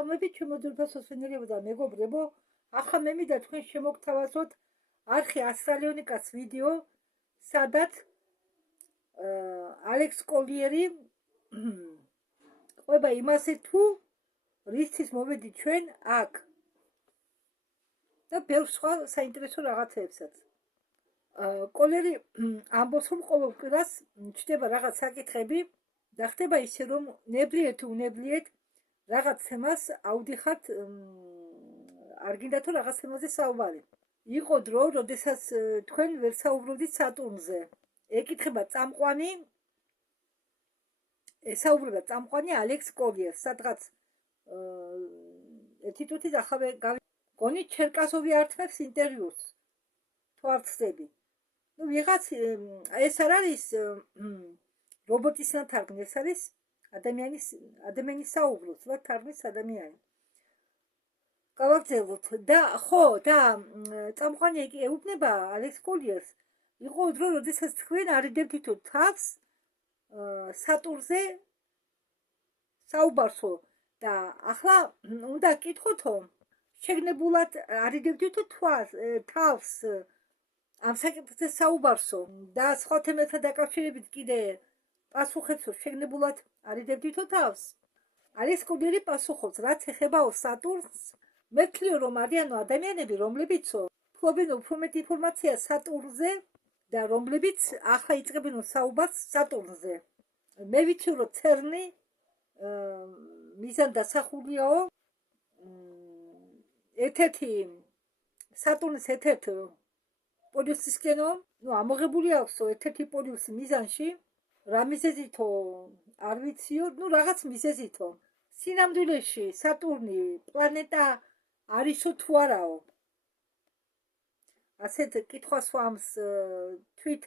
ამები ჩემო ძვირფასო სვენელებო და მეგობრებო, ახლა მე მინდა თქვენ შემოგთავაზოთ არხი ასტრალიონიკას ვიდეო, სადაც ალექს კოლიერი ყვება იმაზე თუ რისთვის მოვედით ჩვენ აქ და ბევრ სხვა საინტერესო რაღაცებსაც. კოლიერი ამბობს, რომ ყოველ კვირას ჩდება რაღაც საკითხები და ხდება ისე, რომ ნებლიეთ თუ უნებლიეთ რაღაც თემას ავდიხართ, არ გინდა თუ რაღაც თემაზე საუბარი. იყო დრო, როდესაც თქვენ ვერ საუბრობდით სატურნზე. ეკითხება წამყვანი, ესაუბრება წამყვანი ალექს კოლიერს, სადღაც ეთიტუთი ახავე გონი ჩერკასოვი ართმევს ინტერვიუს. თუ არ ხსდები. ნუ ვიღაც ეს არ არის რობოტის ნათარგმნი, ეს არის ადამიანის საუბროს, რა თარგმნის ადამიანი. გავაგრძელოთ და ხო და წამყვანი ეუბნება ალექს კოლიერს. იყო დრო, როდესაც თქვენ არიდებდითო თავს სატურნზე საუბარსო და ახლა უნდა გკითხოთო, შეგნებულად არიდებდითო თავს ამ საკითხზე საუბარსო და სხვა თემებთან დაკავშირებით კიდე პასუხებსო, შეგნებულად არიდებდითო თავს. ალექს კოლიერი პასუხობს, რაც ეხებაო სატურნს, მე ვთვლი, რომ არიანო ადამიანები, რომლებიცო ფლობენ უფრო მეტ ინფორმაციას სატურნზე და რომლებიც ახლა იწყებენ საუბარს სატურნზე. მე ვიცი, რომ ცერნი მიზანდასახულიაო ერთ-ერთი სატურნის ერთ-ერთ პოლიუსისკენო, ნუ ამოღებული აქვსო ერთ-ერთი პოლიუსი მიზანში, რა მიზეზითო არ ვიციო, ნუ რაღაც მიზეზითო. სინამდვილეში სატურნი პლანეტა არისო თუ არაო. ასეთ კითხვას ვამს თვით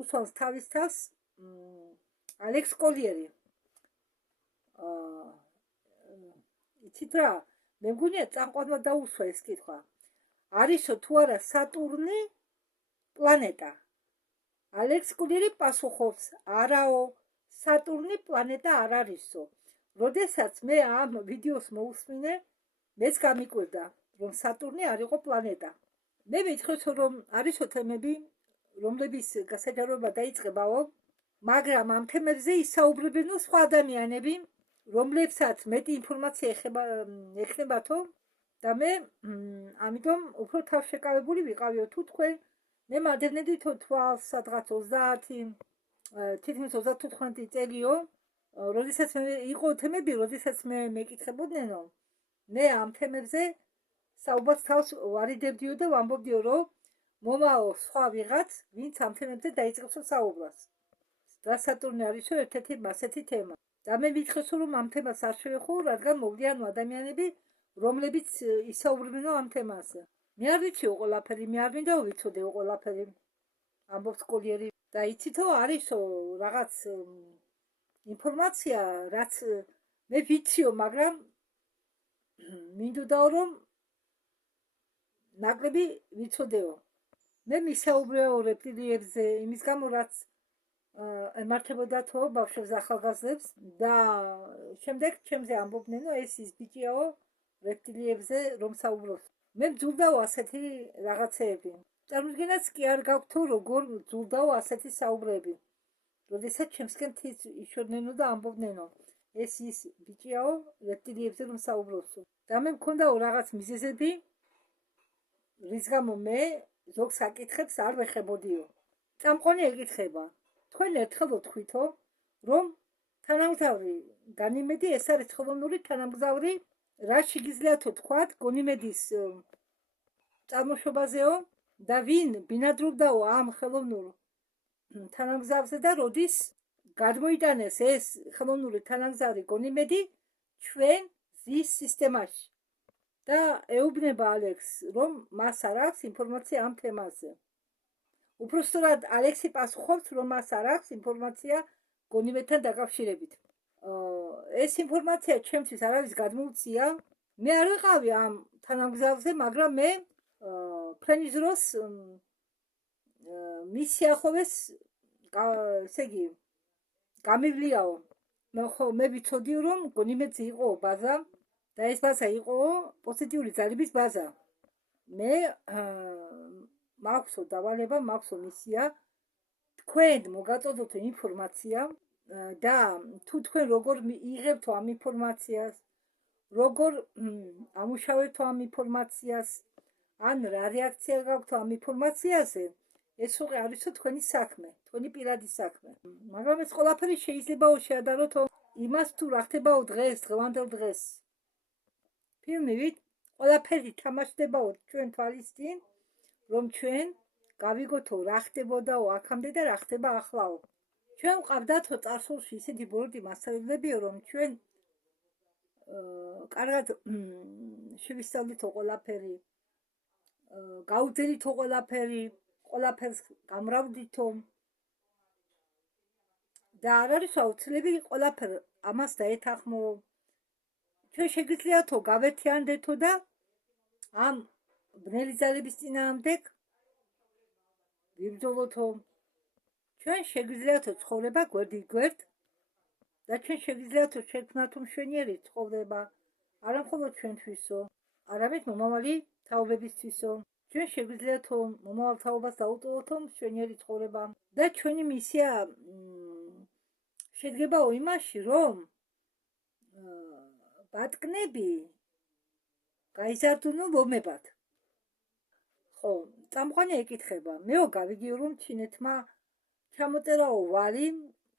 უსვამს თავის თავს ალექს კოლიერი. იცით რა, მე მგონია წამყვანმა დაუსვა ეს კითხვა. არისო თუ არა სატურნი პლანეტა? ალექს კოლიერი პასუხობს, არაო, სატურნი პლანეტა არ არისო. როდესაც მე ამ ვიდეოს მოусმინე, მეც გამიკვირდა, რომ სატურნი არ იყო პლანეტა. მე მითხრეთო, რომ არისო თემები, რომლების გასაჯაროება დაიწყებაო, მაგრამ ამ თემებზე ისაუბრებენო სხვა ადამიანები, რომლებსაც მეტი ინფორმაცია ეხნებათო და მე ამიტომ უფრო თავშეკავებული ვიყავიო. თუ თქვენ მე მადევნედითო თვალს სადღაც 30 თითქმის 35 წელიო, როდესაც იყო თემები, როდესაც მე მეკითხებოდნენ, მე ამ თემებზე საუბარს თავს ვარიდებდიო და ვამბობდიო, რომ მომაო სხვა ვიღაც, ვინც ამ თემებზე დაიწყებსო საუბრას. და სატურნი არისო ერთ-ერთი ასეთი თემა. და მე მითხრესო, რომ ამ თემას არ შევეხო, რადგან მოვლიანო ადამიანები, რომლებიც ისაუბრებენო ამ თემაზე. მე არ ვიციო ყველაფერი, მე არ მინდაო ვიცოდეო ყველაფერი, ამბობს კოლიერი. და იცითო, არისო რაღაც ინფორმაცია, რაც მე ვიციო, მაგრამ მინდოდაო, რომ ნაკლები ვიცოდეო. მე მისაუბრეო რეპტილიებზე, იმის გამო, რაც ემართებოდათო ბავშვებს ახალგაზრდებს და შემდეგ ჩემზე ამბობდნენო, ეს ის ბიჭიაო რეპტილიებზე რომ საუბრობს. მე მძულდაო ასეთი რაღაცეები. წარმოიდგინეთ კი არ გაქვთო, როგორ მძულდაო ასეთი საუბრები. როდესაც ჩემსკენ თის იშვერნენო და ამბობდნენო, ეს ის ბიჭიაო რეპტილიებზე რომ საუბრობსო. და მე მქონდაო რაღაც მიზეზები, რის გამო მე ზოგ საკითხებს არ ვეხებოდიო. წამყვანი ეკითხება, თქვენ ერთხელ ვთქვითო, რომ თანამგზავრი განიმედი ეს არის ხელოვნური თანამგზავრი, რა შეგიძლიათო თქვათ გონიმედის წარმოშობაზეო და ვინ ბინადრობდაო ამ ხელოვნურ თანამგზავრზე და როდის გადმოიტანეს ეს ხელოვნური თანამგზავრი გონიმედი ჩვენ ზის სისტემაში. და ეუბნება ალექს, რომ მას არ აქვს ინფორმაცია ამ თემაზე. უпростоრად ალექსი პასუხობს, რომ მას არ აქვს ინფორმაცია გონიმედთან დაკავშირებით. ეს ინფორმაცია ჩემთვის არავის გადმოუცია. მე არ ვიყავი ამ თანამგზავრზე, მაგრამ მე ფრენის დროს მის სიახლოვეს, ესე იგი, გამივლიაო. მე ვიცოდიო, რომ გონიმედზე იყო ბაზა და ეს ბაზა იყო პოზიტიური ძალების ბაზა. მე მაქვსო დავალება, მაქვსო მისია თქვენ მოგაწოდოთ ინფორმაცია და თუ თქვენ როგორ იღებთ ამ ინფორმაციას, როგორ ამუშავებთ ამ ინფორმაციას, ან რა რეაქცია გაქვთ ამ ინფორმაციაზე, ეს უკვე არისო თქვენი საქმე, თქვენი პირადი საქმე. მაგრამ ეს ყველაფერი შეიძლებაო შეადაროთ იმას თუ რა ხდებაო დღეს, დღევანდელ დღეს. ფილმივით ყველაფერი თამაშდებაო ჩვენ თვალის წინ, რომ ჩვენ გავიგოთო რა ხდებოდაო აქამდე და რა ხდება ახლაო. ჩვენ ვყავდათო წარსულში ისეთი ბოროტი მასწავლებლებიო, რომ ჩვენ კარგად შევისწავლითო ყველაფერი, გავუძერითო ყველაფერი, ყველაფერს გამრავდითო და არ არის აუცილებელი ყველაფერ ამას დაეთანხმო. ჩვენ შეგვიძლიათო გავერთიანდეთო და ამ ბნელი ძალების წინააღმდეგ ვიბრძოლოთო. ჩვენ შეგვიძლიათო ცხოვრება გვერდით-გვერდ და ჩვენ შეგვიძლიათო შექმნათო მშვენიერი ცხოვრება, არა მხოლოდ ჩვენთვისო, არამედ მომავალი თაობებისთვისო. ჩვენ შეგვიძლიათო მომავალ თაობას დაუტოვოთო მშვენიერი ცხოვრება და ჩვენი მისია შედგებაო იმაში, რომ ბატკნები გაიზარდუნო ლომებად. ხო, წამყვანი ეკითხება, მეო გავიგიო რომ ჩინეთმა ჩამოწერაო ვალი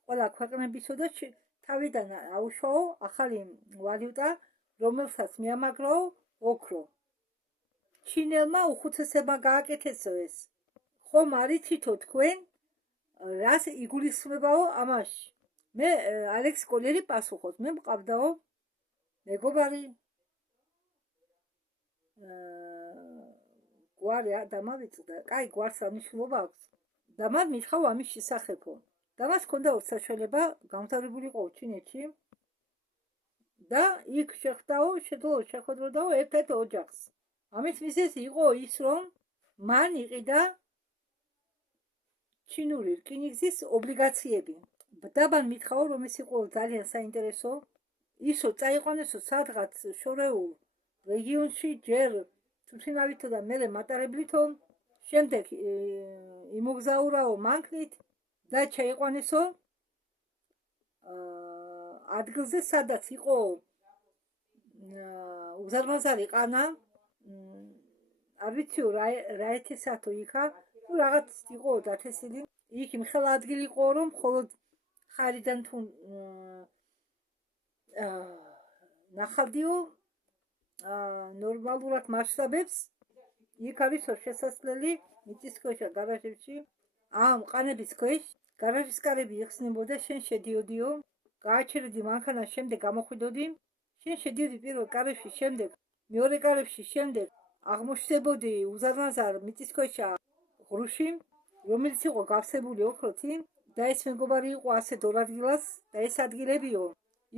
ყველა ქვეყნებისო და თავიდან აუშვაო ახალი ვალუტა, რომელსაც მიამაგრაო ოქრო. ჩინელმა უხუცესებმა გააკეთესო ეს. ხომ არიცითო თქვენ რას იგულისხმებაო ამაში? მე ალექს კოლერი პასუხობს, მე მყავდაო მეგობარი გვარი დამავიწყდა, კაი გვარს ამნიშნულობა აქვს და მან მითხრა ამის შესახებო და მას ჰქონდა საშუალება გამთავრებულიყო ჩინეთში და იქ შეხვდაო, შეხვედროდაო ერთ-ერთ ოჯახს. ამის მიზეზი იყო ის, რომ მან იყიდა ჩინური რკინიგზის ობლიგაციები და მან მითხრა რომ ეს იყო ძალიან საინტერესო, ისო წაიყვანესო სადღაც შორეულ რეგიონში ჯერ თვითმფრინავითო და მერე მატარებლითო, შემდეგ იმოგზაურაო მანქნით და ჩაიყვანესო ადგილზე, სადაც იყო უზარმაზარი ყანა, არ ვიციო რა ეთესათო იქა, თუ რაღაც იყო დათესილი, იქ იმხელა ადგილი იყო, რომ მხოლოდ ხარიდან თუ ნახავდიო ნორმალურად მასშტაბებს, იქ არისო შესასვლელი მიწისქვეშა გარაჟებში, ამ ყანების ქვეშ გარაჟის კარები იხსნებოდა, შენ შედიოდიო, გააჩერდი მანქანა, შემდეგ გამოხვიდოდი, შენ შედიოდი პირველ კარებში, შემდეგ მეორე კარებში, შემდეგ აღმოჩნდებოდი უზარმაზარ მიწისქვეშა ღრუში, რომელიც იყო გავსებული ოქროთი და ეს მეგობარი იყო ასეთ ორ ადგილას და ეს ადგილებიო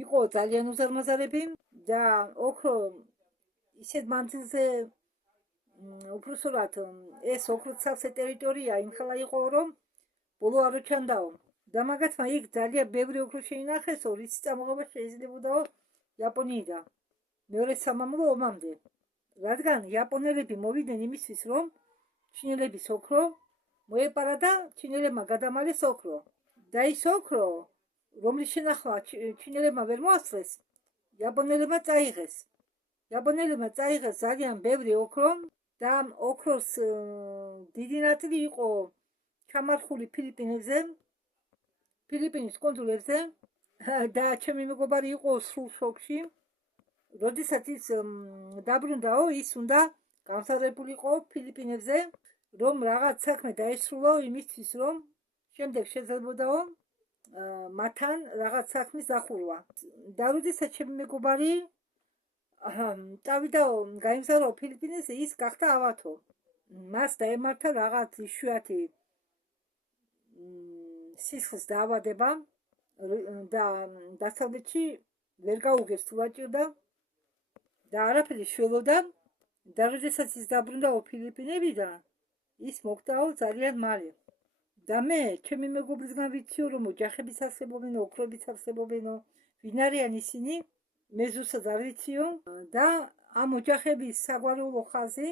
იყო ძალიან უზარმაზარები და ოქრო ისეთ მანძილზე უпроსორად ეს ოქროცავსე ტერიტორია იმხელა იყო, რომ ბოლო არ ჩანდაო და მაგათმა იქ ძალიან ბევრი ოქრო შეინახესო, რის წამოღება შეიძლებოდაო იაპონიიდან მეორე სამამულო ომამდე, რადგან იაპონელები მოვიდნენ იმისთვის, რომ ჩინელების ოქრო მოეპარა და ჩინელებმა გადამალეს ოქრო და ის ოქრო, რომლის შენახვა ჩინელებმა ვერ მოასწრეს, იაპონელებმა წაიღეს. იაპონელებმა წაიღეს ძალიან ბევრი ოქრო და ოქროს დიდი ნაწილი იყო ჩამარხული ფილიპინებზე, ფილიპინის კუნძულებზე და ჩემი მეგობარი იყო სრულ შოკში. როდესაც ის დაბრუნდაო, ის უნდა გამთავრებულიყო ფილიპინებზე, რომ რაღაც საქმე დაესრულაო იმისთვის, რომ შემდეგ შეძლებოდაო მათთან რაღაც საქმის დახურვა. და როდესაც ჩემი მეგობარი წავიდაო, გაემგზავრაო ფილიპინებზე, ის გახდა ავათო. მას დაემართა რაღაც იშვიათი სისხლის დაავადება და დასავლეთში ვერ გაუგეს თუ რა ჭირდა და არაფერი შველოდა და როდესაც ის დაბრუნდაო ფილიპინებიდან, ის მოხდაო ძალიან მალე. და მე ჩემი მეგობრისგან ვიციო, რომ ოჯახებიც არსებობენ, ოქროებიც არსებობენ, ვინ არიან ისინი? მე ზუსტად არ ვიციო და ამ ოჯახების საგვარეულო ხაზი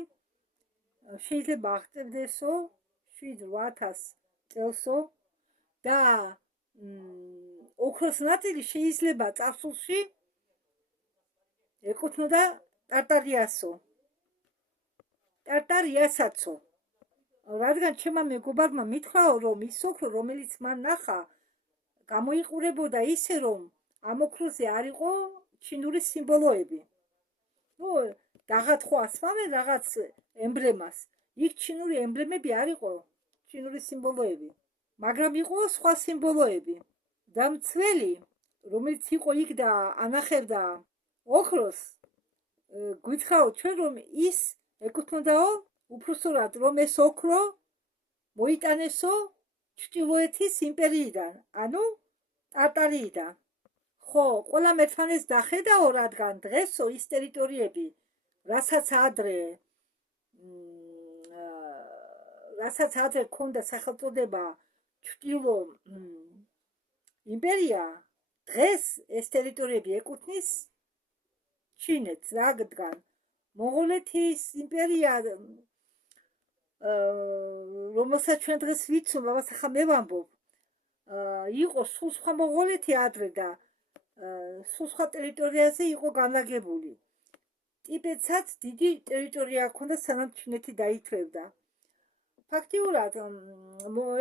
შეიძლება აღწევდესო 7-8000 წელსო და ოქროს ნაწილი შეიძლება წარსულში ეკუთვნოდა ტარტარიასაცო. რადგან ჩემმა მეგობარმა მითხრაო, რომ ის ოქრო, რომელიც მან ნახა, გამოიყურებოდა ისე, რომ ამ ოქროზე არ იყო ჩინური სიმბოლოები. დაღათხო ასმავენ რაღაც ემბლემას. იქ ჩინური ემბლემები არ იყო, ჩინური სიმბოლოები, მაგრამ იყო სხვა სიმბოლოები. და მცველი, რომელიც იყო იქ და ანახებდა ოქროს, გვითხრაო ჩვენ, რომ ის ეკუთვნოდაო უпроსტად, რომ ეს ოქრო მოიტანესო ჩრდილოეთის იმპერიიდან, ანუ ტარტარიიდან. ხო, ყველამ ერთმანეთს დახედაო, რადგან დღესო ის ტერიტორიები, რასაც ადრე ქონდა სახელწოდება ჩრდილო იმპერია, დღეს ეს ტერიტორიები ეკუთვნის ჩინეთს, რადგან მონღოლეთის იმპერია, რომელსაც ჩვენ დღეს ვიცნობ, ამას ახლა მე ვამბობ, იყო სულ სხვა მონღოლეთი ადრე და სულ სხვა ტერიტორიაზე იყო განლაგებული. ტიბეტსაც დიდი ტერიტორია ჰქონდა, სანამ ჩინეთი დაითვლებდა. ფაქტიურად,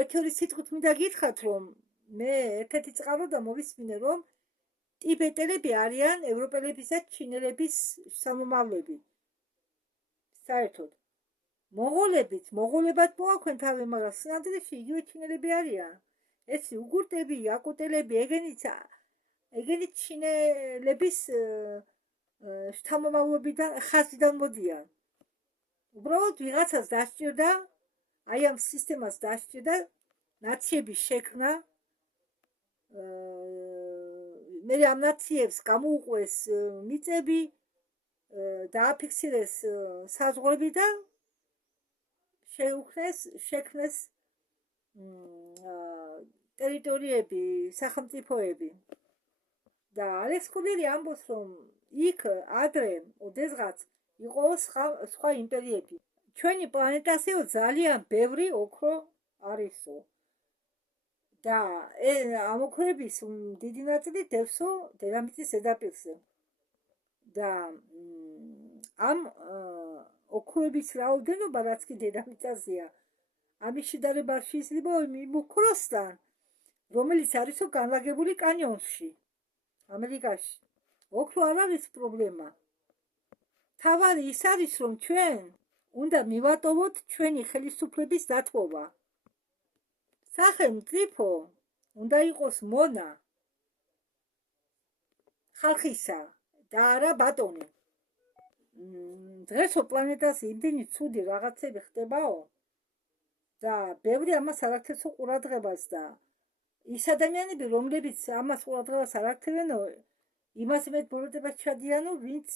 ერთ-ორი სიტყვით მინდა გითხრათ, რომ მე ერთ-ერთი წყარო და მოვისმინე, რომ ტიბეტელები არიან ევროპელების და ჩინელების სამომავლები. საერთოდ მონღოლებად მოაქვენ თავი, მაგრამ სინამდვილეში იგივე ჩინელები არიან. ეს უგურტები, იაკუტელები, ეგენიც ჩინელების შთამომავლობიდან, ხაზიდან მოდიან. უბრალოდ ვიღაცას დასჭირდა, აი ამ სისტემას დასჭირდა ნაციების შექმნა, მე ამ ნაციებს გამოუყვეს მიწები, დააფიქსირეს საზღვრები და შექმნეს ტერიტორიები, სახელმწიფოები. და ალექს კულერი ამბობს, რომ იქ ადრე ოდესღაც იყო სხვა იმპერიები. ჩვენი პლანეტასეო ძალიან ბევრი ოქრო არისო. და ამ ოქროების დიდი ნაწილი დევსო დედამიწის ზედაპირზე. და ამ ოქროების რაოდენობა, რაც კი დედამიწაზეა, ამის შედარება შეიძლება იმ ოქროსთან, რომელიც არისო განლაგებული კანიონში, ამერიკაში. ოქრო არ არის პრობლემა. თავარი ის არის, რომ ჩვენ უნდა მივატოვოთ ჩვენი ხელისუფლების დათმობა. სახელმწიფო უნდა იყოს მონა ხალხისა და არა ბატონი. დღესო პლანეტაზე იმდენი ცუდი რაღაცები ხდებაო და ბევრი ამას არ აქცევს ყურადღებას და ის ადამიანები, რომლებიც ამას ყურადღებას არ აქცევენო, იმას მეტ ბოროტებას ჩადიანო, ვინც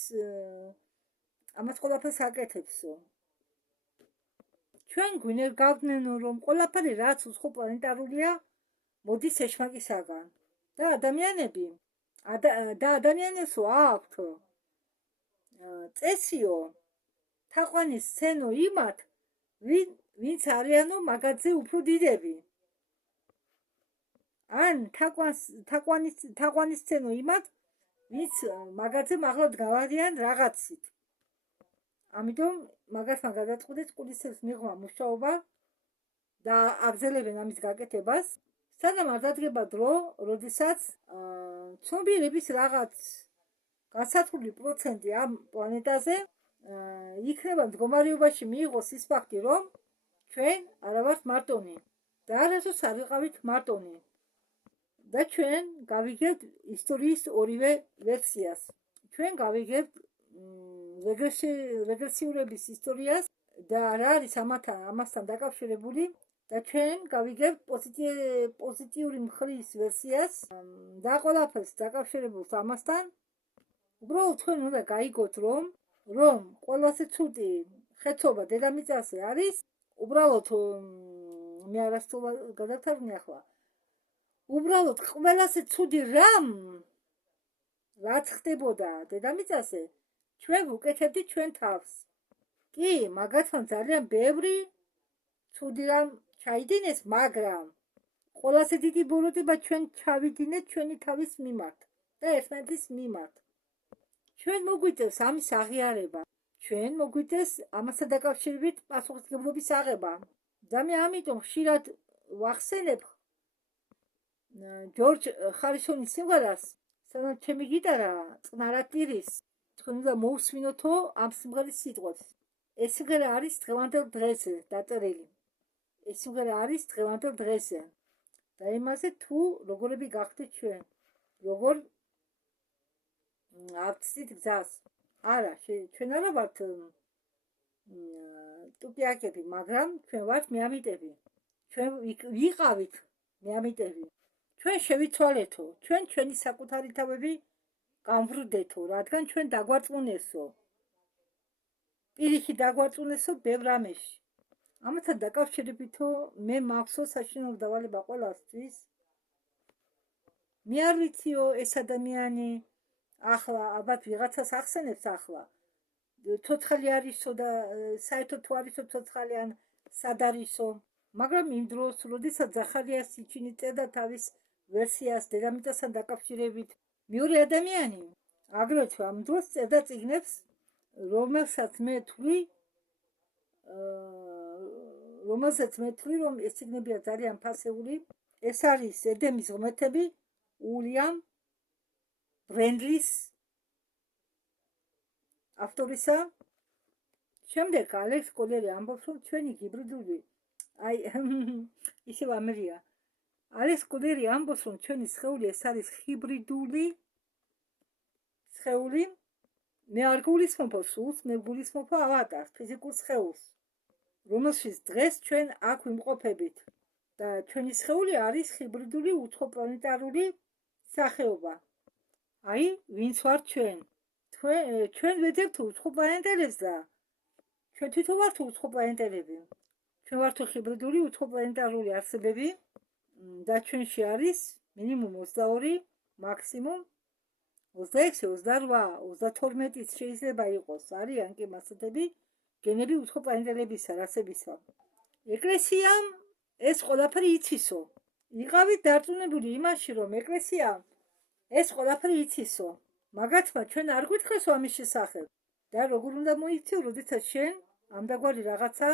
ამას ყველაფერს აკეთებსო. ჩვენ გვინერგავდნენ, რომ ყველაფერი რაც უცხო პლანეტარულია, მოდის ეშმაკისაგან. და ადამიანებსო აქვთ წესიო თაყვანის სცენო იმათ, ვინც არიანო მაგათზე უფრო დიდები. ან თაყვანის სცენო იმათ, ვინც მაგათზე მაღლა დგავარიან რაღაცით. ამიტომ მაგათმა გადაწყვიტეს კულისებს მიღმა მუშაობა და აგზელებენ ამის გაკეთებას. სანამ არ დადგება დრო, როდესაც ცნობიერების რაღაც განსაცვლელი პროცენტი ამ პლანეტაზე იქნება მდგომარეობაში მიიღოს ის ფაქტი, რომ ჩვენ არა ვართ მარტონი და არასდროს არ ვიყავით მარტონი. და ჩვენ გავიგებთ ისტორიის ორივე ვერსიას. ჩვენ გავიგებთ რეგრესიულების ისტორიას და რა არის ამასთან დაკავშირებული და ჩვენ გავიგებთ პოზიტიური მხრის ვერსიას და ყველაფერს დაკავშირებულს ამასთან. უბრალოდ თქვენ უნდა გაიგოთ, რომ ყველაზე ცუდი ხეცობა დედამიწაზე არის, უბრალოდ მე არასდროს გადავთარგმნი ახლა. უბრალოდ ყველაზე ცუდი რამ რაც ხდებოდა დედამიწაზე, ჩვენ ვუკეთებდით ჩვენ თავს. კი, მაგათმა ძალიან ბევრი ცუდი რამ ჩაიდინეს, მაგრამ ყველაზე დიდი ბოროტება ჩვენ ჩავიდინეთ ჩვენი თავის მიმართ და ერთმანეთის მიმართ. ჩვენ მოგვიწევს ამის აღიარება, ჩვენ მოგვიწევს ამასთან დაკავშირებით პასუხისმგებლობის აღება. და მე ამიტომ ხშირად ვახსენებ ჯორჯ ხარისონის სიმღერას, სანამ ჩემი გიტარა წყნარად ტირის, თქვენ უნდა მოусმინოთო ამ სიმღერის სიტყვებს. ეს სიმღერა არის დღევანდელ დღეზე დაწერილი. ეს სიმღერა არის დღევანდელ დღეზე. და იმაზე თუ როგორები გახდით ჩვენ, როგორ ავწდით გზას. არა, ჩვენ არა ვართ ტუკიაკები, მაგრამ ჩვენ ვართ მეამიტები. ჩვენ ვიყავით მეამიტები. ჩვენ შევიცვალეთო, ჩვენ ჩვენი საკუთარი თავები გამვრდეთო, რადგან ჩვენ დაგვარწმუნესო. პირიქით დაგვარწმუნესო ბევრ რამეში. ამათთან დაკავშირებითო მე მახსოვს საშინაო დავალება ყველასთვის. მე არ ვიციო ეს ადამიანი ახლა ალბათ ვიღაცას ახსენებს ახლა. ცოცხალი არისო და საერთოდ თუ არისო ცოცხალი ან სად არისო, მაგრამ იმ დროს, როდესაც ზახარია სიჩინი წერდა თავის ვერსიას დედამიწასთან დაკავშირებით, მეორე ადამიანი აგრეთვე ამ დროს წერდა წიგნებს, რომელსაც მე თვლი, რომ ეს წიგნებია ძალიან ფასეული. ეს არის ედემის ღმერთები, უილიამ ბრენდლის ავტორისა. შემდეგ ალექს კოლერი ამბობს, რომ ჩვენი ჰიბრიდული, ისევ ამერია. ალექს კოლერი ამბობს, რომ ჩვენი სხეული ეს არის ჰიბრიდული სხეული. მე არ გულისხმობ სულს, მე გულისხმობ ავატარს, ფიზიკურ სხეულს, რომელშიც დღეს ჩვენ აქ ვიმყოფებით. და ჩვენი სხეული არის ჰიბრიდული უცხოპლანეტარული სახეობა. აი, ვინც ვართ ჩვენ? ჩვენ ვეძებთ უცხოპლანეტელებს და ჩვენ თვითონ ვართ უცხოპლანეტელები. ჩვენ ვართ ჰიბრიდული უცხოპლანეტარული არსებები და ჩვენში არის მინიმუმ 22, მაქსიმუმ 26, 28, 32 შეიძლება იყოს. არიან კი მასეთები გენები უცხოპლანეტელებისა, რასებისა. ეკლესიამ ეს ყველაფერი იცისო. იყავით დარწმუნებული იმაში, რომ ეკლესიამ ეს ყველაფერი იცისო. მაგათმა ჩვენ არ გვითხეს ამის შესახებ. და როგორ უნდა მოიქცეო, როდესაც შენ ამდაგვარი რაღაცა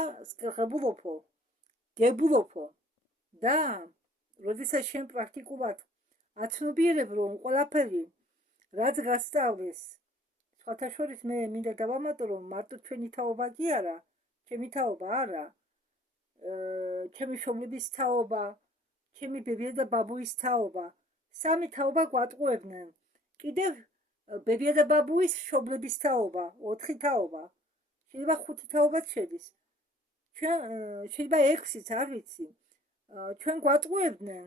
გებულობო. და როდესაც შენ პრაქტიკულად აცნობიერებ, რომ ყველაფერი რაც გასწავლეს, სხვათა შორის მე მინდა დავამატო, რომ მარტო ჩვენი თაობა კი არა, ჩემი თაობა არა, ჩემი შობლების თაობა, ჩემი ბებია და ბაბუის თაობა, სამი თაობა გვატყუებდნენ. კიდევ ბებია და ბაბუის შობლების თაობა, 4 თაობა, შეიძლება 5 თაობაც შედის. შეიძლება 6-იც, არ ვიცი. ჩვენ გვატყუებდნენ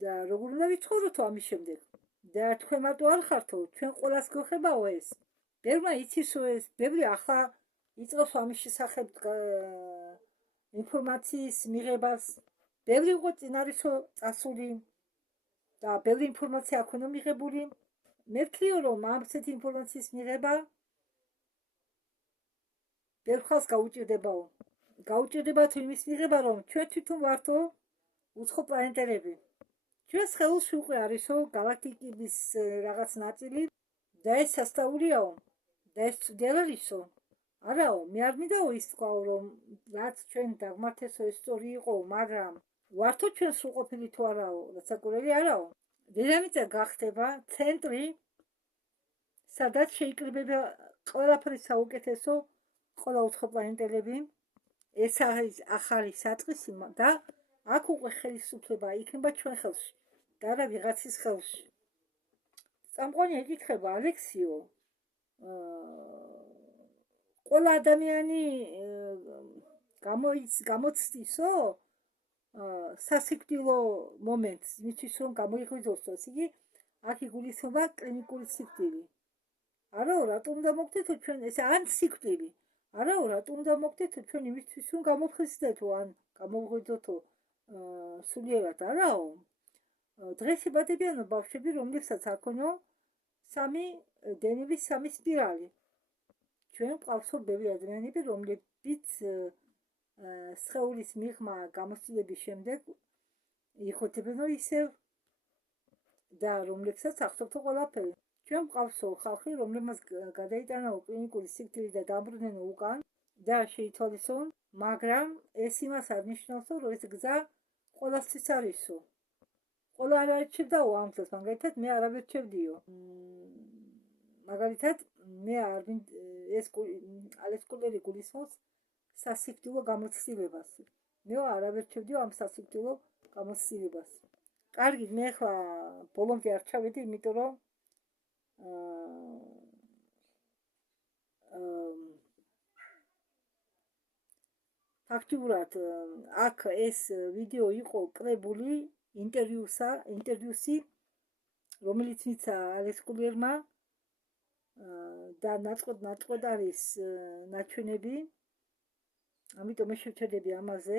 და როგორ უნდა ვიცხოვროთო ამის შემდეგ? და თქვენ მარტო არ ხართო, ჩვენ ყველას გვეხებაო ეს. ბევრმა იცისო ეს, ბევრი ახლა იწყებს ამის შესახებ ინფორმაციის მიღებას. ბევრი იყო წინ არისო წასული და ბევრი ინფორმაცია აქვს მიღებული. მე ვთქვიო, რომ ასეთი ინფორმაციის მიღება ბევრ ხალხს გაუჭირდებაო. გაუჭირდებათ იმის მიღება, რომ ჩვენ თვითონ ვართო უცხოპლანეტელები. ჩვენ სხეულში უკვე არისო galaktikების რაღაც ნაწილი და ეს სასწაულიაო და ეს ცუდად არისო. არაო, მე არ მინდაო ის თქვაო, რომ რაც ჩვენ დაგმართესო ეს სწორი იყო, მაგრამ ვართო ჩვენ სრულყოფილი თუ არაო, რაცაკურელი არაო. დედამიწა გახდება ცენტრი, სადაც შეიკრიბება ყველაფერი საუკეთესო, ყველა უცხოპლანეტელები. ეს არის ახალი საწყისი და აქ უკვე ხელისუფლება იქნება ჩვენ ხელში და არა ვიღაცის ხელში. წამყვანი ეკითხება ალექსიო, ყველა ადამიანი გამოცდისო სასიკვდილო მომენტს, მისთვის რომ გამოიღვიძოსო, იგი აქ იგულისხმება კლინიკური სიკვდილი. არაო, რატომ უნდა მოგდეთო ჩვენ ეს ან სიკვდილი? არაო, რატომ უნდა მოგდეთო ჩვენ იმისთვის რომ გამოფხიზდეთო ან გამოღვიძოთო სულიერად? არაო. დღეს იბადებიანო ბავშვები, რომლებსაც აქონო დენივის სამი სპირალი. ჩვენ გვყავსო ბევრი ადამიანები, რომლებიც სხეულის მიღმა გამოცდილების შემდეგ იხოცებენ, რომ ისევ და რომლებსაც ახსოვთო ყველაფერი. ჩვენ გვყავსო ხალხი, რომლებმაც გადაიტანა კლინიკური სიკვდილი და დაბრუნდნენ უკან და შეითვალისწინონ, მაგრამ ეს იმას არ ნიშნავს, რომ ეს გზა ყველასთვის არისო. ყველა არ არჩევდაო ამ გზას, მაგალითად მე არ ავერჩევდიო. მაგალითად მე არ ალექს კულერი გულისხმობს სასიკვდილო გამოცდილებას. მე არ ავერჩევდიო ამ სასიკვდილო გამოცდილებას. კარგით, მე ახლა ბოლომდე არ ჩავედი, იმიტომ რომ ფაქტიურად აქ ეს ვიდეო იყო კრებული ინტერვიუსი, რომელიც მიცა ალექს კულერმა და ნაწყვეტ არის ნაჩვენები, ამიტომ მე შევჩერდები ამაზე.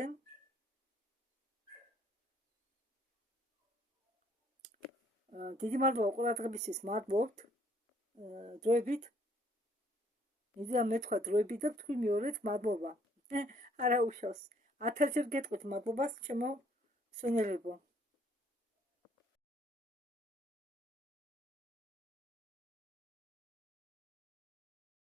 დიდი მადლობა ყურადღებისთვის, მადლობთ დროებით. იდეა მე თქვა დროებით და თქვი მეორედ მადლობა. არა უშავს. 1000 ჯერ გეტყვით მადლობას ჩემო მსვენელებო.